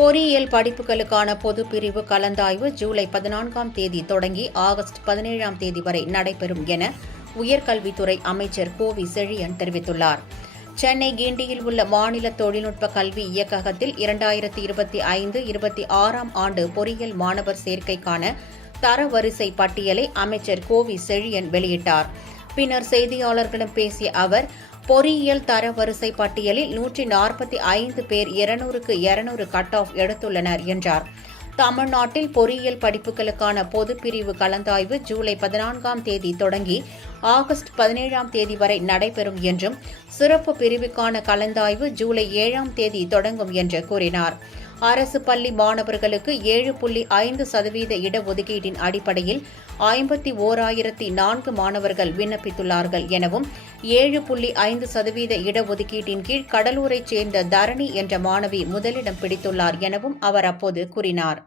பொறியியல் படிப்புகளுக்கான பொதுப்பிரிவு கலந்தாய்வு ஜூலை 14ஆம் தேதி தொடங்கி ஆகஸ்ட் 17ஆம் தேதி வரை நடைபெறும் என உயர்கல்வித்துறை அமைச்சர் கோவி செழியன் தெரிவித்துள்ளார். சென்னை கிண்டியில் உள்ள மாநில தொழில்நுட்ப கல்வி இயக்ககத்தில் 2025-26ஆம் ஆண்டு பொறியியல் மாணவர் சேர்க்கைக்கான தரவரிசை பட்டியலை அமைச்சர் கோவி செழியன் வெளியிட்டார். பின்னர் செய்தியாளர்களிடம் பேசிய அவர், பொறியியல் தரவரிசை பட்டியலில் 145 பேர் 200க்கு 200 கட் ஆஃப் எடுத்துள்ளனர் என்றார். தமிழ்நாட்டில் பொறியியல் படிப்புகளுக்கான பொதுப்பிரிவு கலந்தாய்வு ஜூலை 14ஆம் தேதி தொடங்கி ஆகஸ்ட் 17ஆம் தேதி வரை நடைபெறும் என்றும், சிறப்பு பிரிவுக்கான கலந்தாய்வு ஜூலை 7ஆம் தேதி தொடங்கும் என்று கூறினார். அரசு பள்ளி மாணவர்களுக்கு 7.5% இடஒதுக்கீட்டின் அடிப்படையில் 51,004 மாணவர்கள் விண்ணப்பித்துள்ளார்கள் எனவும், 7.5% இடஒதுக்கீட்டின் கீழ் கடலூரைச் சேர்ந்த தரணி என்ற மாணவி முதலிடம் பிடித்துள்ளார் எனவும் அவர் அப்போது கூறினார்.